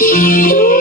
you.